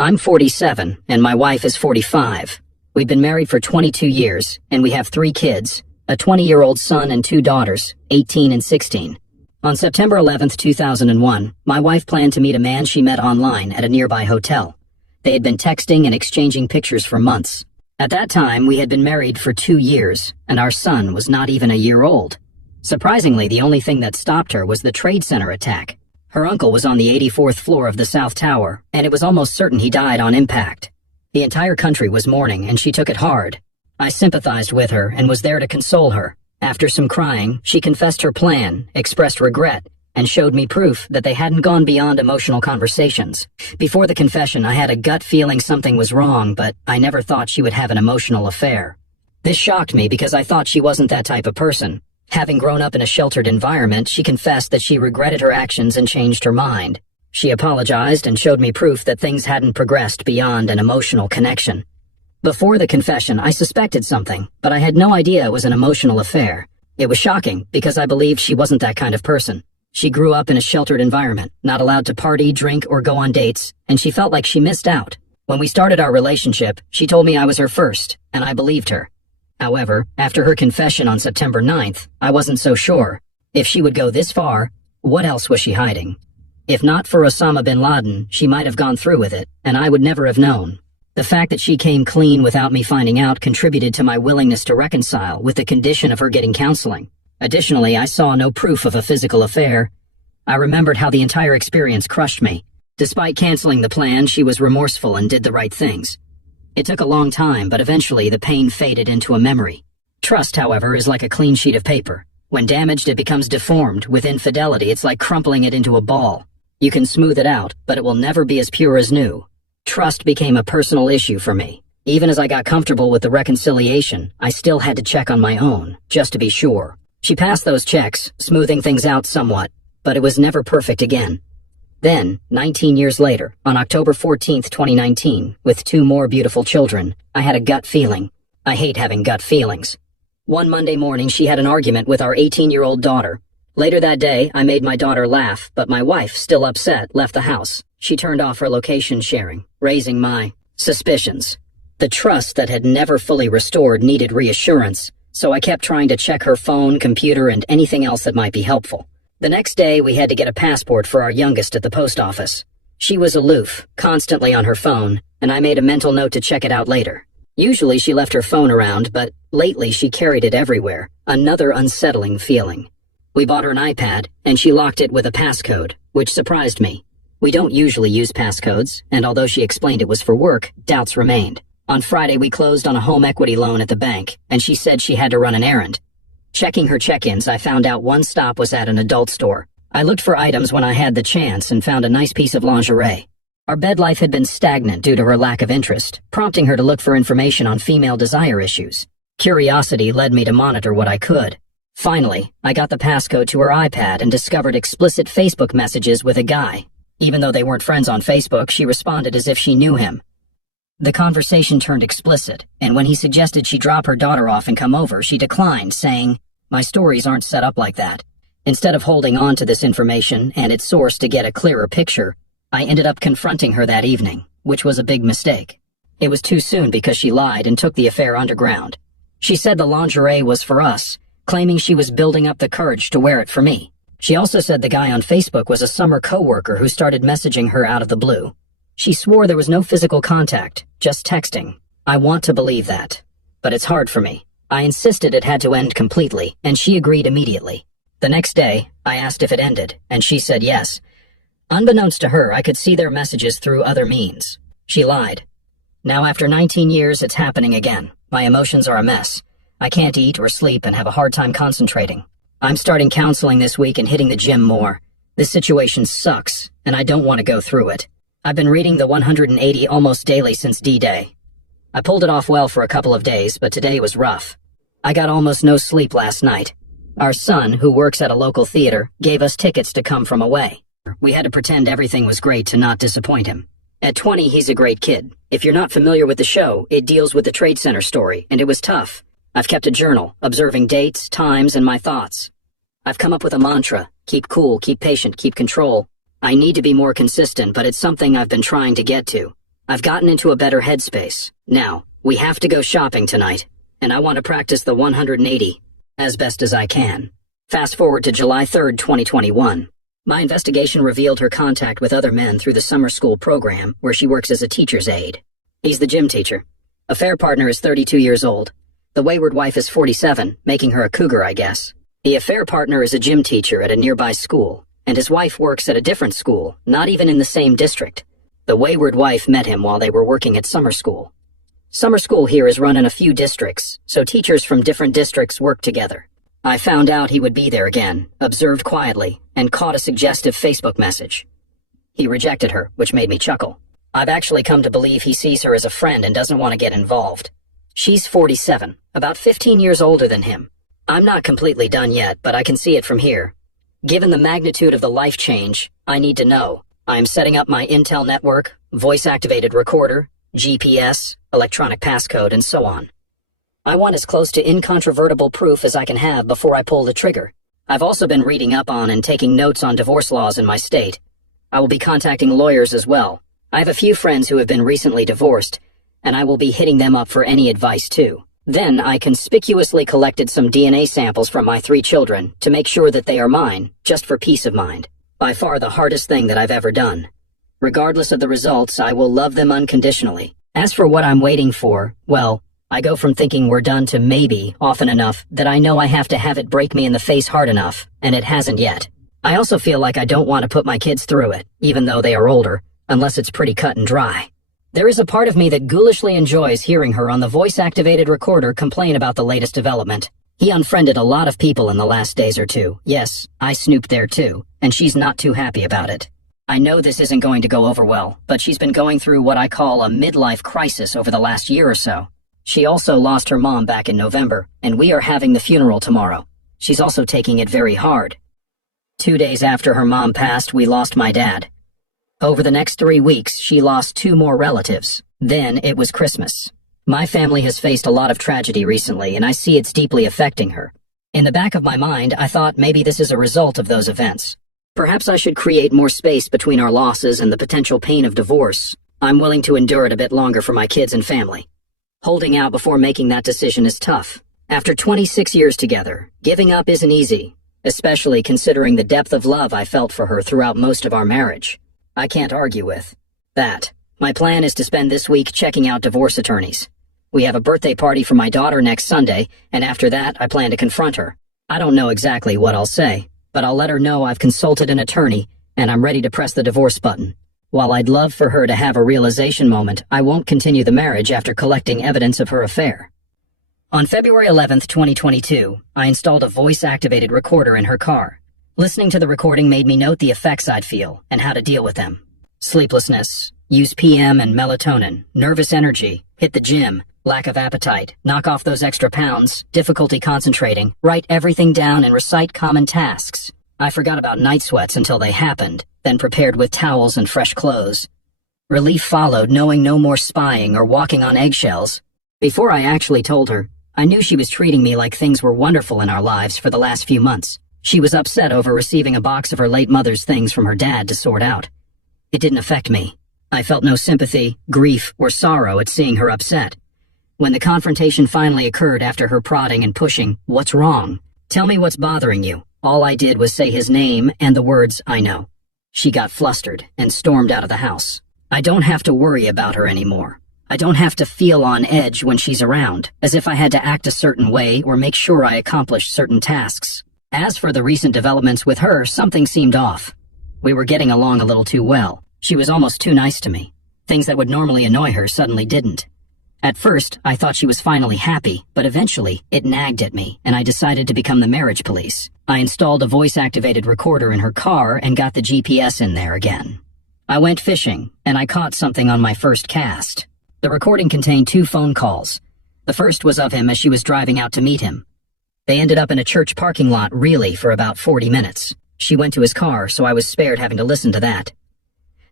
I'm 47, and my wife is 45. We've been married for 22 years, and we have 3 kids, a 20-year-old son and 2 daughters, 18 and 16. On September 11th, 2001, my wife planned to meet a man she met online at a nearby hotel. They had been texting and exchanging pictures for months. At that time, we had been married for 2 years, and our son was not even a year old. Surprisingly, the only thing that stopped her was the Trade Center attack. Her uncle was on the 84th floor of the South Tower, and it was almost certain he died on impact. The entire country was mourning, and she took it hard. I sympathized with her and was there to console her. After some crying, she confessed her plan, expressed regret, and showed me proof that they hadn't gone beyond emotional conversations. Before the confession, I had a gut feeling something was wrong, but I never thought she would have an emotional affair. This shocked me because I thought she wasn't that type of person. Having grown up in a sheltered environment, she confessed that she regretted her actions and changed her mind. She apologized and showed me proof that things hadn't progressed beyond an emotional connection. Before the confession, I suspected something, but I had no idea it was an emotional affair. It was shocking because I believed she wasn't that kind of person. She grew up in a sheltered environment, not allowed to party, drink, or go on dates, and she felt like she missed out. When we started our relationship, she told me I was her first, and I believed her. However, after her confession on September 9th, I wasn't so sure. If she would go this far, what else was she hiding? If not for Osama bin Laden, she might have gone through with it, and I would never have known. The fact that she came clean without me finding out contributed to my willingness to reconcile with the condition of her getting counseling. Additionally, I saw no proof of a physical affair. I remembered how the entire experience crushed me. Despite canceling the plan, she was remorseful and did the right things. It took a long time, but eventually the pain faded into a memory. Trust, however, is like a clean sheet of paper. When damaged, it becomes deformed. With infidelity, it's like crumpling it into a ball. You can smooth it out, but it will never be as pure as new. Trust became a personal issue for me. Even as I got comfortable with the reconciliation, I still had to check on my own, just to be sure. She passed those checks, smoothing things out somewhat, but it was never perfect again. Then, 19 years later, on October 14th, 2019, with 2 more beautiful children, I had a gut feeling. I hate having gut feelings. One Monday morning, she had an argument with our 18-year-old daughter. Later that day, I made my daughter laugh, but my wife, still upset, left the house. She turned off her location sharing, raising my suspicions. The trust that had never fully restored needed reassurance, so I kept trying to check her phone, computer, and anything else that might be helpful. The next day, we had to get a passport for our youngest at the post office. She was aloof, constantly on her phone, and I made a mental note to check it out later. Usually she left her phone around, but lately she carried it everywhere, another unsettling feeling. We bought her an iPad, and she locked it with a passcode, which surprised me. We don't usually use passcodes, and although she explained it was for work, doubts remained. On Friday, we closed on a home equity loan at the bank, and she said she had to run an errand. Checking her check-ins, I found out one stop was at an adult store. I looked for items when I had the chance and found a nice piece of lingerie. Our bed life had been stagnant due to her lack of interest, prompting her to look for information on female desire issues. Curiosity led me to monitor what I could. Finally, I got the passcode to her iPad and discovered explicit Facebook messages with a guy. Even though they weren't friends on Facebook, she responded as if she knew him. The conversation turned explicit, and when he suggested she drop her daughter off and come over, she declined, saying, "My stories aren't set up like that." Instead of holding on to this information and its source to get a clearer picture, I ended up confronting her that evening, which was a big mistake. It was too soon because she lied and took the affair underground. She said the lingerie was for us, claiming she was building up the courage to wear it for me. She also said the guy on Facebook was a summer coworker who started messaging her out of the blue. She swore there was no physical contact, just texting. I want to believe that, but it's hard for me. I insisted it had to end completely, and she agreed immediately. The next day, I asked if it ended, and she said yes. Unbeknownst to her, I could see their messages through other means. She lied. Now after 19 years, it's happening again. My emotions are a mess. I can't eat or sleep and have a hard time concentrating. I'm starting counseling this week and hitting the gym more. This situation sucks, and I don't want to go through it. I've been reading the 180 almost daily since D-Day. I pulled it off well for a couple of days, but today was rough. I got almost no sleep last night. Our son, who works at a local theater, gave us tickets to come from away. We had to pretend everything was great to not disappoint him. At 20, he's a great kid. If you're not familiar with the show, it deals with the Trade Center story, and it was tough. I've kept a journal, observing dates, times, and my thoughts. I've come up with a mantra: keep cool, keep patient, keep control. I need to be more consistent, but it's something I've been trying to get to. I've gotten into a better headspace. Now, we have to go shopping tonight, and I want to practice the 180 as best as I can. Fast forward to July 3rd, 2021. My investigation revealed her contact with other men through the summer school program where she works as a teacher's aide. He's the gym teacher. Affair partner is 32 years old. The wayward wife is 47, making her a cougar, I guess. The affair partner is a gym teacher at a nearby school, and his wife works at a different school, not even in the same district. The wayward wife met him while they were working at summer school. Summer school here is run in a few districts, so teachers from different districts work together. I found out he would be there again, observed quietly, and caught a suggestive Facebook message. He rejected her, which made me chuckle. I've actually come to believe he sees her as a friend and doesn't want to get involved. She's 47, about 15 years older than him. I'm not completely done yet, but I can see it from here. Given the magnitude of the life change, I need to know. I am setting up my Intel network, voice-activated recorder, GPS, electronic passcode, and so on. I want as close to incontrovertible proof as I can have before I pull the trigger. I've also been reading up on and taking notes on divorce laws in my state. I will be contacting lawyers as well. I have a few friends who have been recently divorced, and I will be hitting them up for any advice too. Then I conspicuously collected some DNA samples from my 3 children to make sure that they are mine, just for peace of mind. By far the hardest thing that I've ever done. Regardless of the results, I will love them unconditionally. As for what I'm waiting for, well, I go from thinking we're done to maybe often enough that I know I have to have it break me in the face hard enough, and it hasn't yet. I also feel like I don't want to put my kids through it, even though they are older, unless it's pretty cut and dry. There is a part of me that ghoulishly enjoys hearing her on the voice-activated recorder complain about the latest development. He unfriended a lot of people in the last days or two. Yes, I snooped there too, and she's not too happy about it. I know this isn't going to go over well, but she's been going through what I call a midlife crisis over the last year or so. She also lost her mom back in November, and we are having the funeral tomorrow. She's also taking it very hard. 2 days after her mom passed, we lost my dad. Over the next 3 weeks, she lost 2 more relatives. Then it was Christmas. My family has faced a lot of tragedy recently, and I see it's deeply affecting her. In the back of my mind, I thought maybe this is a result of those events. Perhaps I should create more space between our losses and the potential pain of divorce. I'm willing to endure it a bit longer for my kids and family. Holding out before making that decision is tough. After 26 years together, giving up isn't easy, especially considering the depth of love I felt for her throughout most of our marriage. I can't argue with that. My plan is to spend this week checking out divorce attorneys. We have a birthday party for my daughter next Sunday, and after that, I plan to confront her. I don't know exactly what I'll say, but I'll let her know I've consulted an attorney, and I'm ready to press the divorce button. While I'd love for her to have a realization moment, I won't continue the marriage after collecting evidence of her affair. On February 11th, 2022, I installed a voice-activated recorder in her car. Listening to the recording made me note the effects I'd feel and how to deal with them. Sleeplessness, use PM and melatonin, nervous energy, hit the gym, lack of appetite, knock off those extra pounds, difficulty concentrating, write everything down and recite common tasks. I forgot about night sweats until they happened, then prepared with towels and fresh clothes. Relief followed, knowing no more spying or walking on eggshells. Before I actually told her, I knew she was treating me like things were wonderful in our lives for the last few months. She was upset over receiving a box of her late mother's things from her dad to sort out. It didn't affect me. I felt no sympathy, grief, or sorrow at seeing her upset. When the confrontation finally occurred after her prodding and pushing, "What's wrong? Tell me what's bothering you," all I did was say his name and the words, "I know." She got flustered and stormed out of the house. I don't have to worry about her anymore. I don't have to feel on edge when she's around, as if I had to act a certain way or make sure I accomplished certain tasks. As for the recent developments with her, something seemed off. We were getting along a little too well. She was almost too nice to me. Things that would normally annoy her suddenly didn't. At first, I thought she was finally happy, but eventually, it nagged at me, and I decided to become the marriage police. I installed a voice-activated recorder in her car and got the GPS in there again. I went fishing, and I caught something on my first cast. The recording contained 2 phone calls. The first was of him as she was driving out to meet him. They ended up in a church parking lot, really, for about 40 minutes. She went to his car, so I was spared having to listen to that.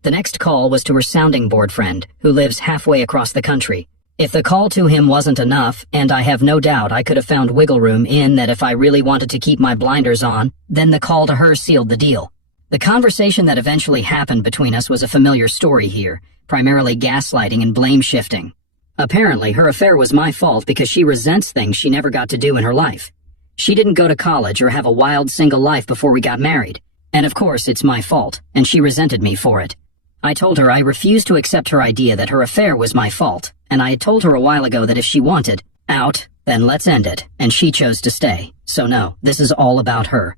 The next call was to her sounding board friend, who lives halfway across the country. If the call to him wasn't enough, and I have no doubt I could have found wiggle room in that if I really wanted to keep my blinders on, then the call to her sealed the deal. The conversation that eventually happened between us was a familiar story here, primarily gaslighting and blame shifting. Apparently, her affair was my fault because she resents things she never got to do in her life. She didn't go to college or have a wild single life before we got married. And of course, it's my fault, and she resented me for it. I told her I refused to accept her idea that her affair was my fault, and I had told her a while ago that if she wanted out, then let's end it, and she chose to stay. So no, this is all about her.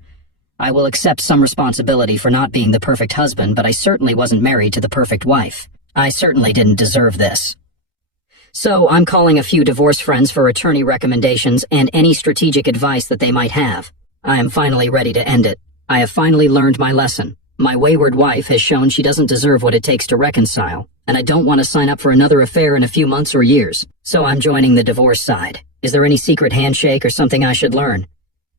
I will accept some responsibility for not being the perfect husband, but I certainly wasn't married to the perfect wife. I certainly didn't deserve this. So I'm calling a few divorce friends for attorney recommendations and any strategic advice that they might have. I am finally ready to end it. I have finally learned my lesson. My wayward wife has shown she doesn't deserve what it takes to reconcile, and I don't want to sign up for another affair in a few months or years. So I'm joining the divorce side. Is there any secret handshake or something I should learn?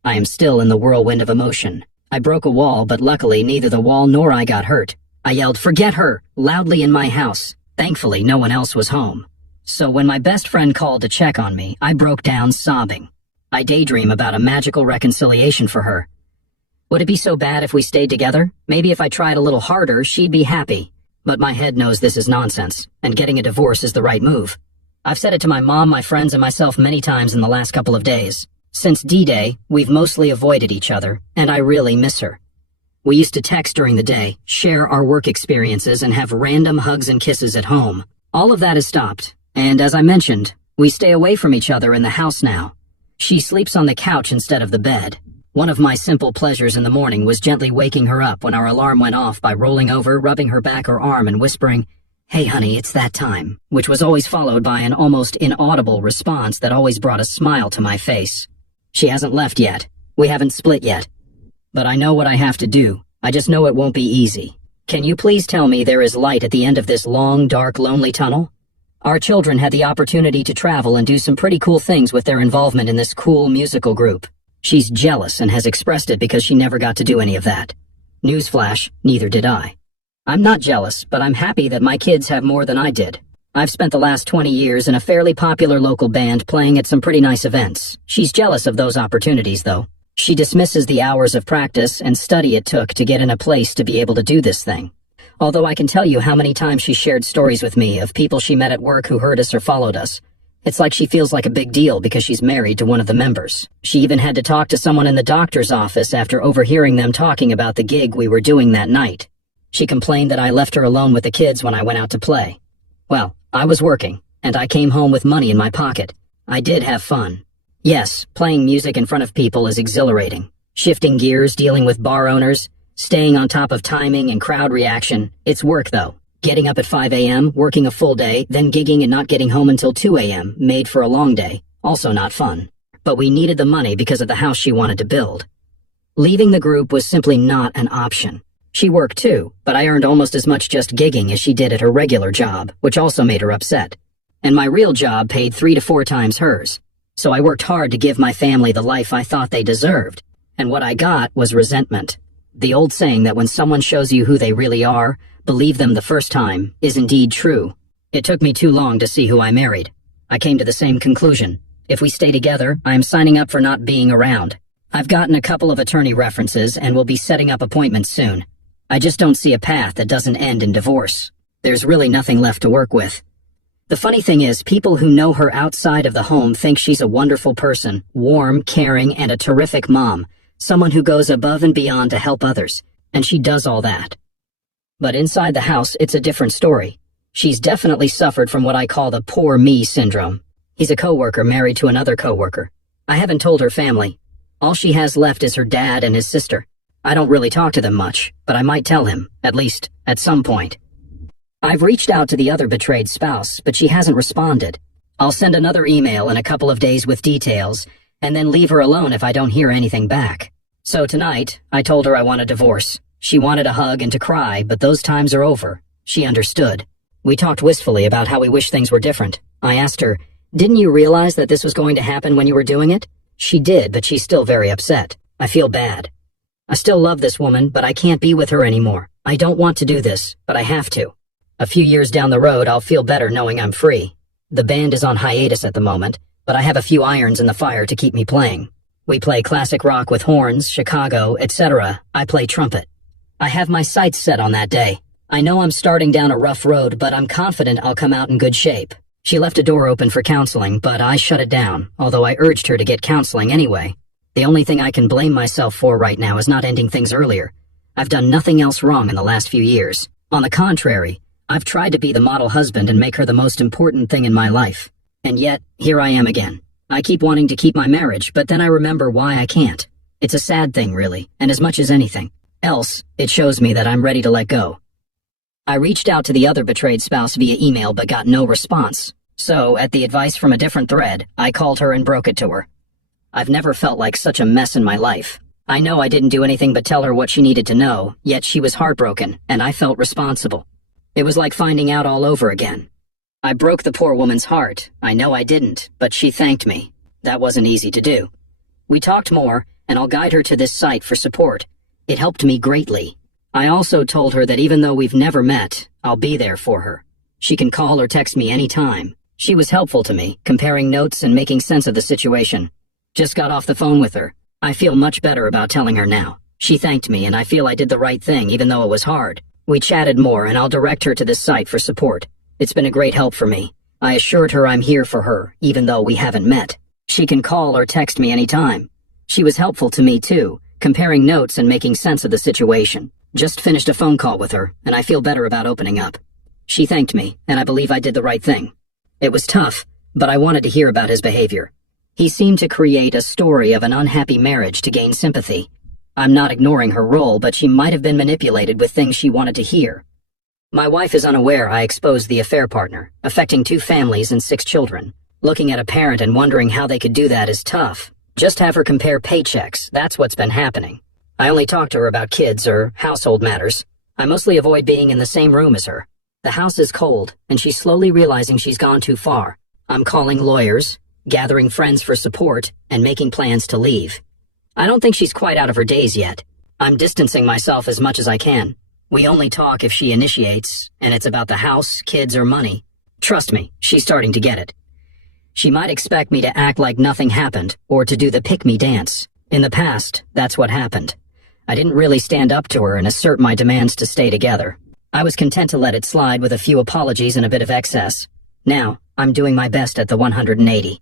I am still in the whirlwind of emotion. I broke a wall, but luckily neither the wall nor I got hurt. I yelled, "Forget her!" loudly in my house. Thankfully, no one else was home. So when my best friend called to check on me, I broke down sobbing. I daydream about a magical reconciliation for her. Would it be so bad if we stayed together? Maybe if I tried a little harder, she'd be happy. But my head knows this is nonsense, and getting a divorce is the right move. I've said it to my mom, my friends, and myself many times in the last couple of days. Since D-Day, we've mostly avoided each other, and I really miss her. We used to text during the day, share our work experiences, and have random hugs and kisses at home. All of that has stopped, and as I mentioned, we stay away from each other in the house now. She sleeps on the couch instead of the bed. One of my simple pleasures in the morning was gently waking her up when our alarm went off by rolling over, rubbing her back or arm, and whispering, "Hey honey, it's that time," which was always followed by an almost inaudible response that always brought a smile to my face. She hasn't left yet. We haven't split yet. But I know what I have to do. I just know it won't be easy. Can you please tell me there is light at the end of this long, dark, lonely tunnel? Our children had the opportunity to travel and do some pretty cool things with their involvement in this cool musical group. She's jealous and has expressed it because she never got to do any of that. Newsflash, neither did I. I'm not jealous, but I'm happy that my kids have more than I did. I've spent the last 20 years in a fairly popular local band playing at some pretty nice events. She's jealous of those opportunities, though. She dismisses the hours of practice and study it took to get in a place to be able to do this thing. Although I can tell you how many times she shared stories with me of people she met at work who heard us or followed us. It's like she feels like a big deal because she's married to one of the members. She even had to talk to someone in the doctor's office after overhearing them talking about the gig we were doing that night. She complained that I left her alone with the kids when I went out to play. Well, I was working, and I came home with money in my pocket. I did have fun. Yes, playing music in front of people is exhilarating. Shifting gears, dealing with bar owners, staying on top of timing and crowd reaction. It's work, though. Getting up at 5 a.m., working a full day, then gigging and not getting home until 2 a.m., made for a long day. Also not fun. But we needed the money because of the house she wanted to build. Leaving the group was simply not an option. She worked too, but I earned almost as much just gigging as she did at her regular job, which also made her upset. And my real job paid 3 to 4 times hers. So I worked hard to give my family the life I thought they deserved. And what I got was resentment. The old saying that when someone shows you who they really are, believe them the first time, is indeed true. It took me too long to see who I married. I came to the same conclusion. If we stay together, I am signing up for not being around. I've gotten a couple of attorney references and will be setting up appointments soon. I just don't see a path that doesn't end in divorce. There's really nothing left to work with. The funny thing is, people who know her outside of the home think she's a wonderful person, warm, caring, and a terrific mom, someone who goes above and beyond to help others, and she does all that. But inside the house, it's a different story. She's definitely suffered from what I call the poor me syndrome. He's a coworker married to another coworker. I haven't told her family. All she has left is her dad and his sister. I don't really talk to them much, but I might tell him, at least, at some point. I've reached out to the other betrayed spouse, but she hasn't responded. I'll send another email in a couple of days with details, and then leave her alone if I don't hear anything back. So tonight, I told her I want a divorce. She wanted a hug and to cry, but those times are over. She understood. We talked wistfully about how we wish things were different. I asked her, "Didn't you realize that this was going to happen when you were doing it?" She did, but she's still very upset. I feel bad. I still love this woman, but I can't be with her anymore. I don't want to do this, but I have to. A few years down the road, I'll feel better knowing I'm free. The band is on hiatus at the moment, but I have a few irons in the fire to keep me playing. We play classic rock with horns, Chicago, etc. I play trumpet. I have my sights set on that day. I know I'm starting down a rough road, but I'm confident I'll come out in good shape. She left a door open for counseling, but I shut it down, although I urged her to get counseling anyway. The only thing I can blame myself for right now is not ending things earlier. I've done nothing else wrong in the last few years. On the contrary, I've tried to be the model husband and make her the most important thing in my life. And yet, here I am again. I keep wanting to keep my marriage, but then I remember why I can't. It's a sad thing, really, and as much as anything else, it shows me that I'm ready to let go. I reached out to the other betrayed spouse via email but got no response. So, at the advice from a different thread, I called her and broke it to her. I've never felt like such a mess in my life. I know I didn't do anything but tell her what she needed to know, yet she was heartbroken, and I felt responsible. It was like finding out all over again. I broke the poor woman's heart. I know I didn't, but she thanked me. That wasn't easy to do. We talked more, and I'll guide her to this site for support. It helped me greatly. I also told her that even though we've never met, I'll be there for her. She can call or text me anytime. She was helpful to me, comparing notes and making sense of the situation. Just got off the phone with her. I feel much better about telling her now. She thanked me, and I feel I did the right thing, even though it was hard. We chatted more, and I'll direct her to this site for support. It's been a great help for me. I assured her I'm here for her, even though we haven't met. She can call or text me anytime. She was helpful to me, too, comparing notes and making sense of the situation. Just finished a phone call with her, and I feel better about opening up. She thanked me, and I believe I did the right thing. It was tough, but I wanted to hear about his behavior. He seemed to create a story of an unhappy marriage to gain sympathy. I'm not ignoring her role, but she might have been manipulated with things she wanted to hear. My wife is unaware I exposed the affair partner, affecting 2 families and 6 children. Looking at a parent and wondering how they could do that is tough. Just have her compare paychecks, that's what's been happening. I only talk to her about kids or household matters. I mostly avoid being in the same room as her. The house is cold, and she's slowly realizing she's gone too far. I'm calling lawyers, gathering friends for support, and making plans to leave. I don't think she's quite out of her daze yet. I'm distancing myself as much as I can. We only talk if she initiates, and it's about the house, kids, or money. Trust me, she's starting to get it. She might expect me to act like nothing happened, or to do the pick-me dance. In the past, that's what happened. I didn't really stand up to her and assert my demands to stay together. I was content to let it slide with a few apologies and a bit of excess. Now, I'm doing my best at the 180.